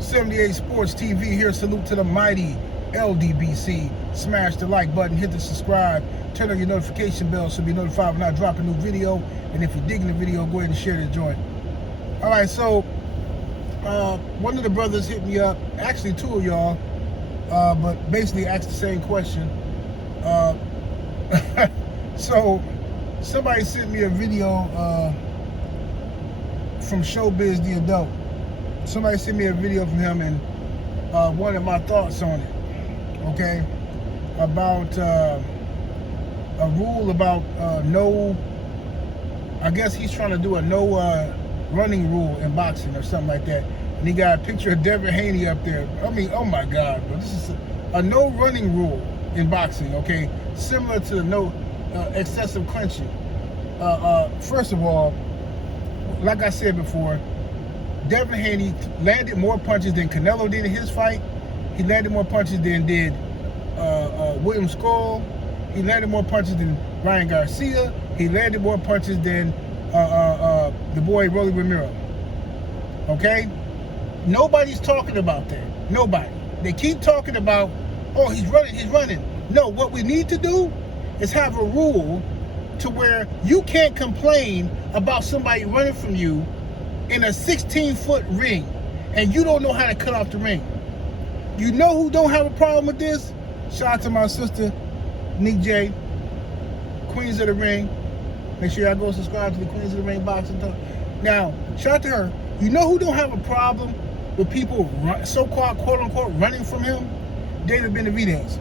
78 Sports TV here. Salute to the mighty LDBC. Smash the like button, hit the subscribe, turn on your notification bell so you'll be notified when I drop a new video. And if you're digging the video, go ahead and share the joint. All right, so one of the brothers hit me up, actually two of y'all, but basically asked the same question. So somebody sent me a video from Showbiz the Adult. Somebody sent me a video from him and wanted my thoughts on it, okay? About a rule about no, I guess he's trying to do a no running rule in boxing or something like that. And he got a picture of Devin Haney up there. I mean, oh my God, bro. This is a no running rule in boxing, okay? Similar to the no excessive clinching. First of all, like I said before, Devin Haney landed more punches than Canelo did in his fight. He landed more punches than did William Skull. He landed more punches than Ryan Garcia. He landed more punches than the boy Rolly Romero. Okay? Nobody's talking about that. Nobody. They keep talking about, oh, he's running. No, what we need to do is have a rule to where you can't complain about somebody running from you in a 16-foot ring and you don't know how to cut off the ring. You know who don't have a problem with this? Shout out to my sister, Nick J, Queens of the Ring. Make sure y'all go subscribe to the Queens of the Ring Boxing Talk. Now, shout out to her. You know who don't have a problem with people so-called, quote-unquote, running from him? David Benavidez.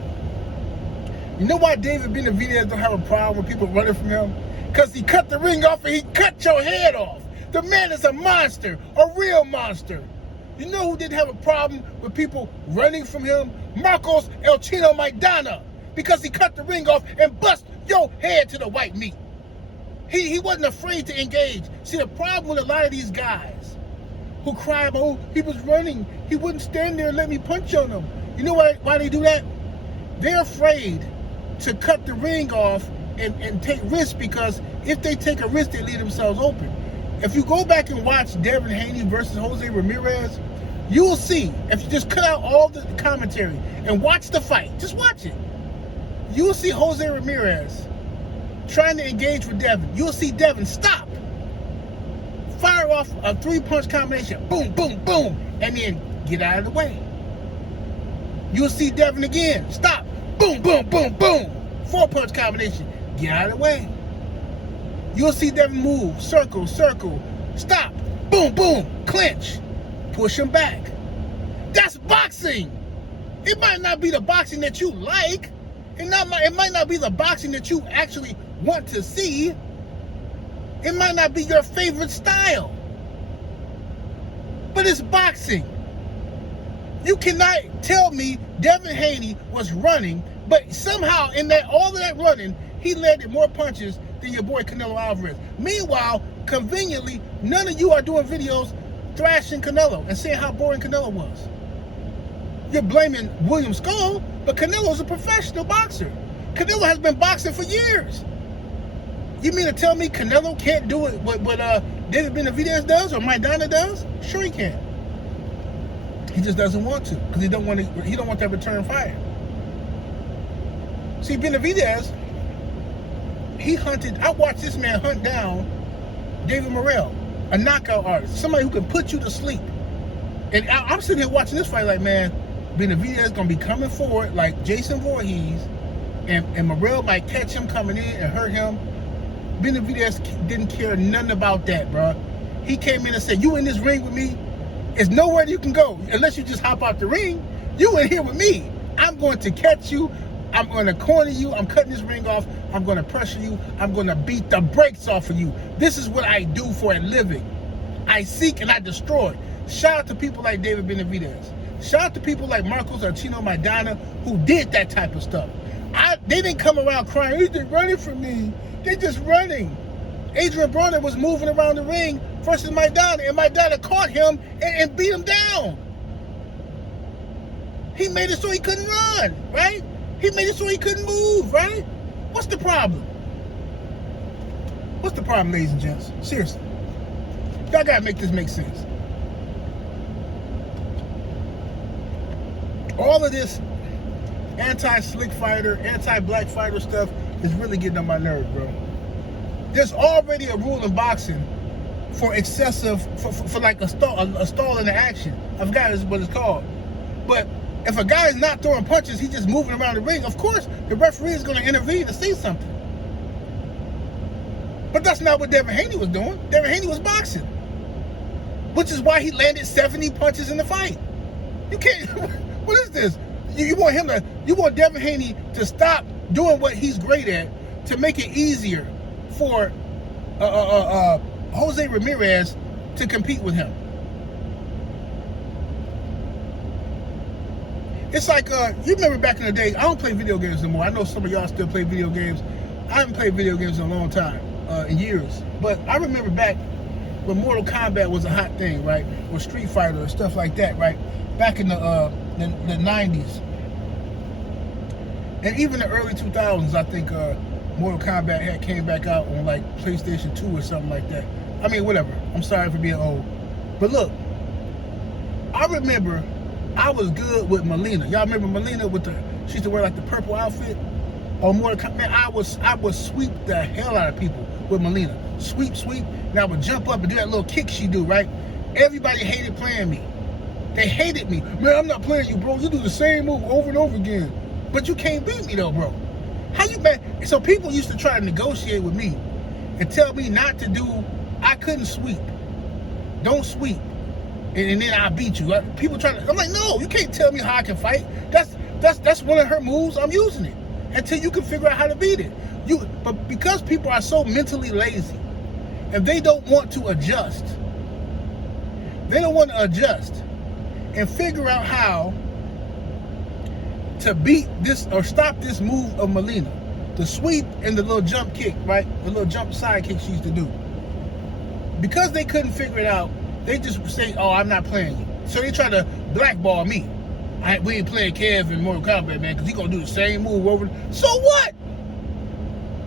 You know why David Benavidez don't have a problem with people running from him? Because he cut the ring off and he cut your head off. The man is a monster, a real monster. You know who didn't have a problem with people running from him? Marcos El Chino Maidana. Because he cut the ring off and bust your head to the white meat. He wasn't afraid to engage. See, the problem with a lot of these guys who cry about, oh, he was running. He wouldn't stand there and let me punch on him. You know why they do that? They're afraid to cut the ring off and take risks, because if they take a risk, they leave themselves open. If you go back and watch Devin Haney versus Jose Ramirez, you will see, if you just cut out all the commentary and watch the fight, just watch it, you will see Jose Ramirez trying to engage with Devin. You'll see Devin stop, fire off a 3-punch combination, boom, boom, boom, and then get out of the way. You'll see Devin again, stop, boom, boom, boom, boom, 4-punch combination, get out of the way. You'll see Devin move, circle, stop, boom, boom, clinch, push him back. That's boxing. It might not be the boxing that you like. It might not be the boxing that you actually want to see. It might not be your favorite style. But it's boxing. You cannot tell me Devin Haney was running, but somehow in that all of that running, he landed more punches than your boy Canelo Alvarez. Meanwhile, conveniently, none of you are doing videos thrashing Canelo and saying how boring Canelo was. You're blaming William Skull, but Canelo's a professional boxer. Canelo has been boxing for years. You mean to tell me Canelo can't do it what David Benavidez does or Maidana does? Sure he can. He just doesn't want to, because he don't want that return fire. See, Benavidez, I watched this man hunt down David Morrell, a knockout artist, somebody who can put you to sleep. And I'm sitting here watching this fight like, man, Benavidez gonna be coming forward like Jason Voorhees, and Morrell might catch him coming in and hurt him. Benavidez didn't care nothing about that, bro. He came in and said, you in this ring with me, there's nowhere you can go unless you just hop out the ring. You in here with me. I'm going to catch you. I'm going to corner you. I'm cutting this ring off. I'm going to pressure you. I'm going to beat the brakes off of you. This is what I do for a living. I seek and I destroy. Shout out to people like David Benavidez. Shout out to people like Marcos El Chino Maidana who did that type of stuff. They didn't come around crying, he's just running from me. They're just running. Adrian Broner was moving around the ring versus Maidana, and Maidana caught him and beat him down. He made it so he couldn't run, right? He made it so he couldn't move, right? What's the problem? What's the problem, ladies and gents? Seriously. Y'all gotta make this make sense. All of this anti-slick fighter, anti-black fighter stuff is really getting on my nerves, bro. There's already a rule in boxing for excessive, for like a stall in the action. I forgot what it's called. But if a guy is not throwing punches, he's just moving around the ring, of course, the referee is going to intervene and say something. But that's not what Devin Haney was doing. Devin Haney was boxing. Which is why he landed 70 punches in the fight. You can't, what is this? You want Devin Haney to stop doing what he's great at to make it easier for Jose Ramirez to compete with him. It's like, you remember back in the day, I don't play video games anymore. I know some of y'all still play video games. I haven't played video games in a long time, in years. But I remember back when Mortal Kombat was a hot thing, right? Or Street Fighter or stuff like that, right? Back in the 90s. And even the early 2000s, I think Mortal Kombat came back out on like PlayStation 2 or something like that. I mean, whatever. I'm sorry for being old. But look, I remember I was good with Melina. Y'all remember Melina with she used to wear like the purple outfit? Or Mortal Kombat? Man, I would sweep the hell out of people with Melina. Sweep. And I would jump up and do that little kick she do, right? Everybody hated playing me. They hated me. Man, I'm not playing you, bro. You do the same move over and over again. But you can't beat me though, bro. How you man? So people used to try to negotiate with me and tell me not to do, I couldn't sweep. Don't sweep. And then I beat you. People try to, I'm like, no, you can't tell me how I can fight. That's one of her moves. I'm using it until you can figure out how to beat it. But because people are so mentally lazy and they don't want to adjust, and figure out how to beat this or stop this move of Melina, the sweep and the little jump kick, right? The little jump side kick she used to do. Because they couldn't figure it out, they just say, oh, I'm not playing you. So they try to blackball me. We ain't playing Kev in Mortal Kombat, man, because he going to do the same move over. So what?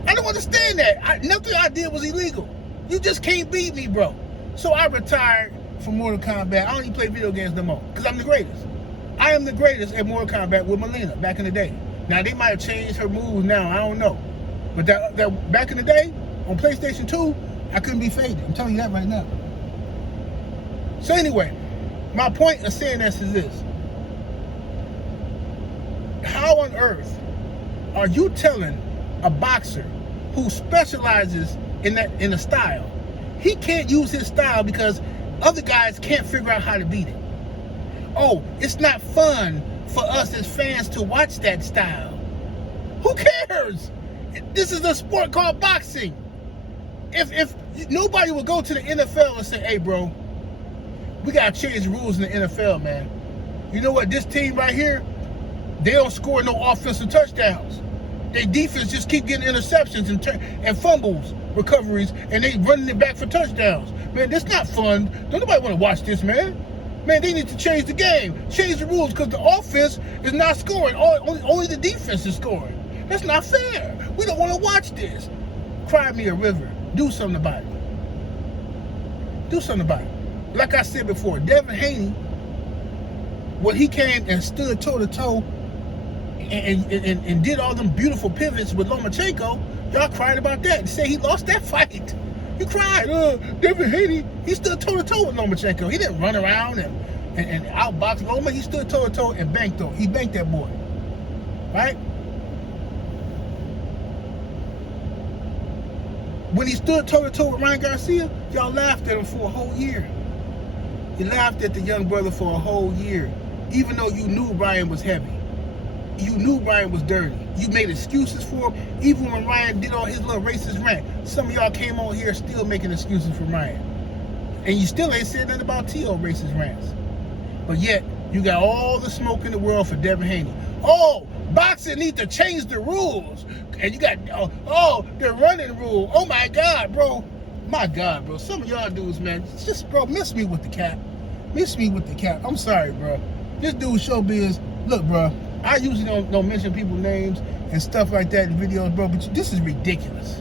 I don't understand that. Nothing I did was illegal. You just can't beat me, bro. So I retired from Mortal Kombat. I don't even play video games no more because I'm the greatest. I am the greatest at Mortal Kombat with Melina back in the day. Now, they might have changed her moves now. I don't know. But that back in the day, on PlayStation 2, I couldn't be faded. I'm telling you that right now. So anyway, my point of saying this is this. How on earth are you telling a boxer who specializes in a style, he can't use his style because other guys can't figure out how to beat it? Oh, it's not fun for us as fans to watch that style. Who cares? This is a sport called boxing. If nobody would go to the NFL and say, hey, bro, we got to change the rules in the NFL, man. You know what? This team right here, they don't score no offensive touchdowns. Their defense just keep getting interceptions and fumbles, recoveries, and they running it back for touchdowns. Man, that's not fun. Don't nobody want to watch this, man. Man, they need to change the game, change the rules, because the offense is not scoring. Only the defense is scoring. That's not fair. We don't want to watch this. Cry me a river. Do something about it. Do something about it. Like I said before, Devin Haney, when he came and stood toe-to-toe and did all them beautiful pivots with Lomachenko, y'all cried about that and said he lost that fight. You cried. Devin Haney, he stood toe-to-toe with Lomachenko. He didn't run around and outbox Loma. He stood toe-to-toe and banked him. He banked that boy. Right? When he stood toe-to-toe with Ryan Garcia, y'all laughed at him for a whole year. You laughed at the young brother for a whole year, even though you knew Ryan was heavy. You knew Ryan was dirty. You made excuses for him, even when Ryan did all his little racist rant. Some of y'all came on here still making excuses for Ryan. And you still ain't said nothing about T.O. racist rants. But yet, you got all the smoke in the world for Devin Haney. Oh, boxing need to change the rules. And you got, they're running rule. Oh my God, bro. My God, bro. Some of y'all dudes, man, just, bro, miss me with the cap. Miss me with the cap. I'm sorry, bro. This dude showbiz. Look, bro, I usually don't mention people's names and stuff like that in videos, bro, but this is ridiculous.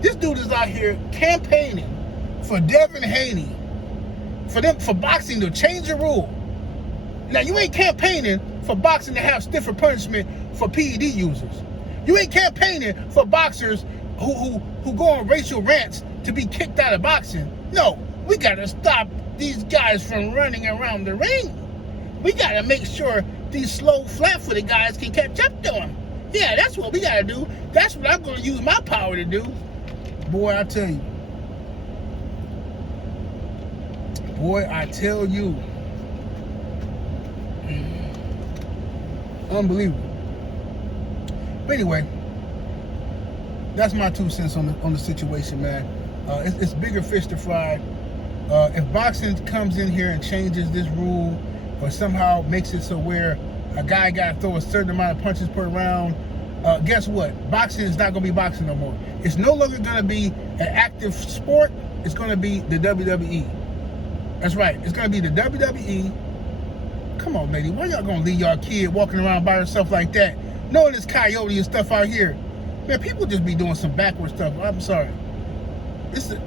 This dude is out here campaigning for Devin Haney, for boxing to change the rule. Now, you ain't campaigning for boxing to have stiffer punishment for PED users. You ain't campaigning for boxers who go on racial rants to be kicked out of boxing. No, we gotta stop these guys from running around the ring. We gotta make sure these slow, flat-footed guys can catch up to them. Yeah, that's what we gotta do. That's what I'm gonna use my power to do. Boy, I tell you. Boy, I tell you. Unbelievable. But anyway, that's my 2 cents on the situation, man. It's bigger fish to fry. If boxing comes in here and changes this rule, or somehow makes it so where a guy got to throw a certain amount of punches per round, guess what? Boxing is not going to be boxing no more. It's no longer going to be an active sport. It's going to be the WWE. That's right. It's going to be the WWE. Come on, lady. Why y'all going to leave y'all kid walking around by herself like that? Knowing this coyote and stuff out here. Man, people just be doing some backward stuff. I'm sorry.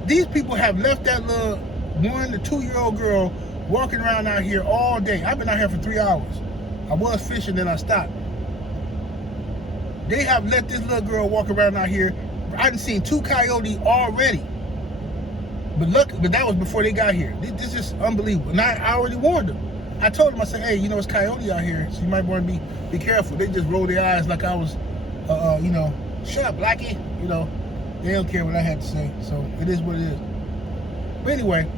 These people have left that little 1 to 2 year old girl walking around out here all day. I've been out here for 3 hours. I was fishing, then I stopped. They have let this little girl walk around out here. I done seen 2 coyotes already. But that was before they got here. This is unbelievable. And I already warned them. I told them, I said, hey, you know, it's coyote out here, so you might want to be careful. They just rolled their eyes like I was, you know, shut up, Blackie. You know, they don't care what I had to say. So it is what it is. But anyway,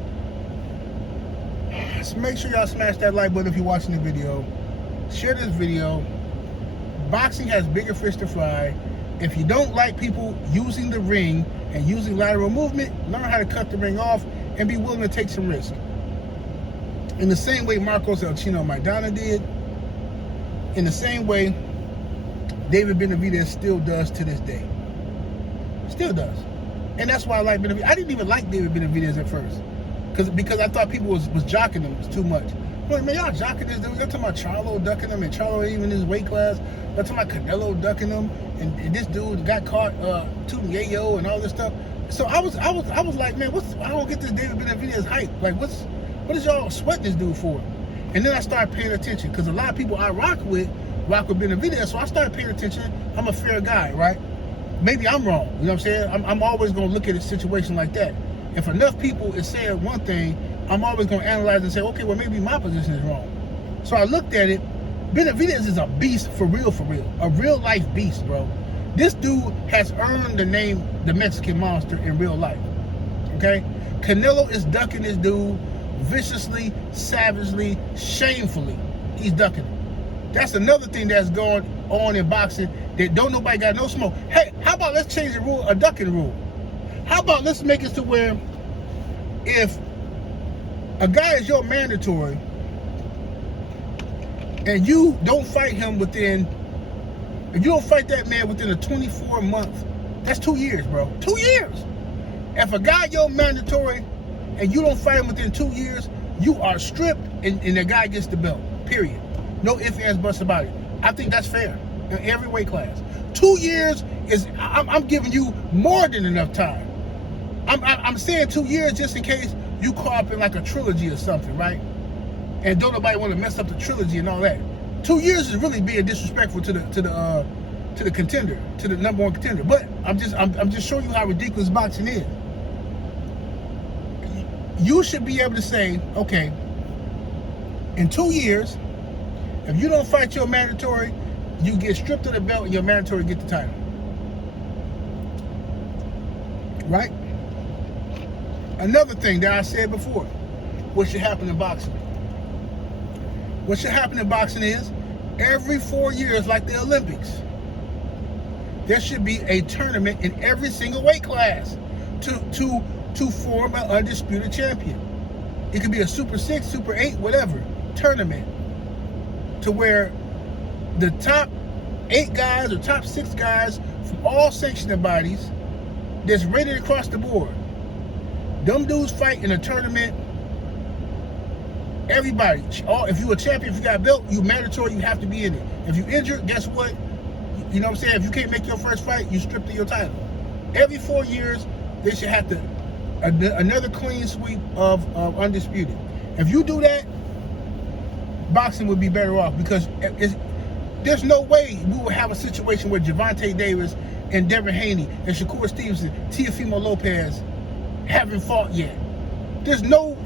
so make sure y'all smash that like button if you're watching the video. Share this video. Boxing has bigger fish to fry. If you don't like people using the ring and using lateral movement, learn how to cut the ring off and be willing to take some risk. In the same way Marcos El Chino Maidana did, in the same way David Benavidez still does to this day. Still does. And that's why I like Benavidez. I didn't even like David Benavidez at first. Because I thought people was jocking him too much. Like, man, y'all jocking this dude. Y'all talking about Charlo ducking him, and Charlo ain't even in his weight class. Y'all talking about Canelo ducking him, and this dude got caught tooting yayo and all this stuff. So I was like, man, I don't get this David Benavidez hype. Like, what is y'all sweating this dude for? And then I started paying attention, because a lot of people I rock with Benavidez, so I started paying attention. I'm a fair guy, right? Maybe I'm wrong. You know what I'm saying? I'm always gonna look at a situation like that. If enough people is saying one thing, I'm always going to analyze and say, okay, well, maybe my position is wrong. So I looked at it. Benavidez is a beast for real. A real-life beast, bro. This dude has earned the name the Mexican Monster in real life, okay? Canelo is ducking this dude viciously, savagely, shamefully. He's ducking him. That's another thing that's going on in boxing that don't nobody got no smoke. Hey, how about let's change the rule, a ducking rule? How about let's make it to where if a guy is your mandatory and you don't fight him if you don't fight that man within a 24-month, that's 2 years, bro. 2 years. If a guy your mandatory and you don't fight him within 2 years, you are stripped and the guy gets the belt, period. No ifs, ands, buts about it. I think that's fair in every weight class. 2 years is, I'm giving you more than enough time. I'm saying 2 years just in case you caught up in like a trilogy or something, right? And don't nobody want to mess up the trilogy and all that. 2 years is really being disrespectful to the contender, to the number 1 contender. But I'm just showing you how ridiculous boxing is. You should be able to say, okay, in 2 years, if you don't fight your mandatory, you get stripped of the belt and your mandatory get the title. Right? Another thing that I said before, what should happen in boxing? What should happen in boxing is, every 4 years, like the Olympics, there should be a tournament in every single weight class to form an undisputed champion. It could be a Super 6, Super 8, whatever, tournament, to where the top 8 guys or top 6 guys from all sanctioning bodies that's rated across the board, them dudes fight in a tournament. Everybody, if you're a champion, if you got a belt, you mandatory, you have to be in it. If you injured, guess what? You know what I'm saying? If you can't make your first fight, you stripped of your title. Every 4 years, they should have another clean sweep of undisputed. If you do that, boxing would be better off, because there's no way we will have a situation where Gervonta Davis and Devin Haney and Shakur Stevenson, Teofimo Lopez haven't fought yet. There's no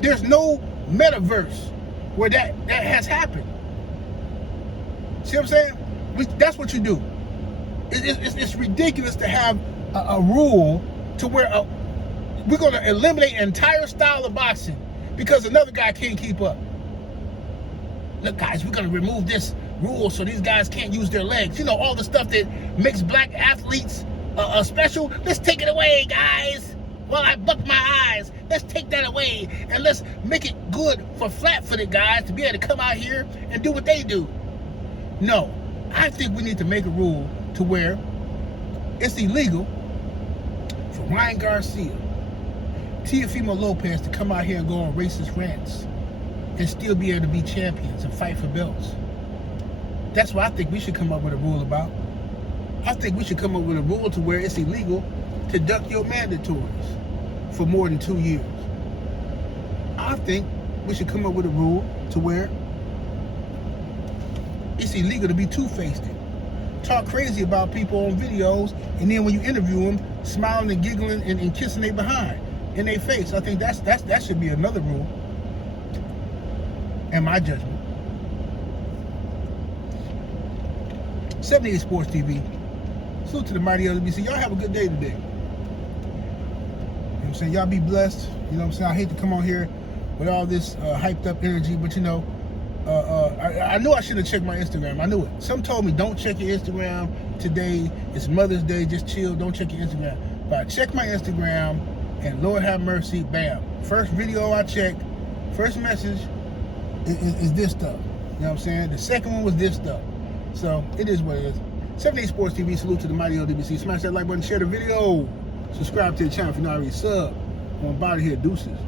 metaverse where that has happened. See what I'm saying? That's what you do. It's ridiculous to have a rule to where we're going to eliminate an entire style of boxing because another guy can't keep up. Look, guys, we're going to remove this rule so these guys can't use their legs. You know, all the stuff that makes black athletes special. Let's take it away, guys. While I buck my eyes, let's take that away and let's make it good for flat-footed guys to be able to come out here and do what they do. No, I think we need to make a rule to where it's illegal for Ryan Garcia, Teofimo Lopez to come out here and go on racist rants and still be able to be champions and fight for belts. That's what I think we should come up with a rule about. I think we should come up with a rule to where it's illegal to duck your mandatories for more than 2 years. I think we should come up with a rule to where it's illegal to be two-faced. Talk crazy about people on videos, and then when you interview them, smiling and giggling and kissing their behind in their face. I think that should be another rule, in my judgment. 78 Sports TV. Salute to the mighty LWC. Y'all have a good day today. You know what I'm saying? Y'all be blessed. You know what I'm saying? I hate to come on here with all this hyped up energy, but you know, I knew I should have checked my Instagram. I knew it. Some told me don't check your Instagram today. It's Mother's Day. Just chill. Don't check your Instagram. But I checked my Instagram, and Lord have mercy, bam. First video I checked, first message is this stuff. You know what I'm saying? The second one was this stuff. So it is what it is. 78 Sports TV. Salute to the mighty LWC. Smash that like button, share the video, subscribe to the channel if you're not already sub. I'm about to hear deuces.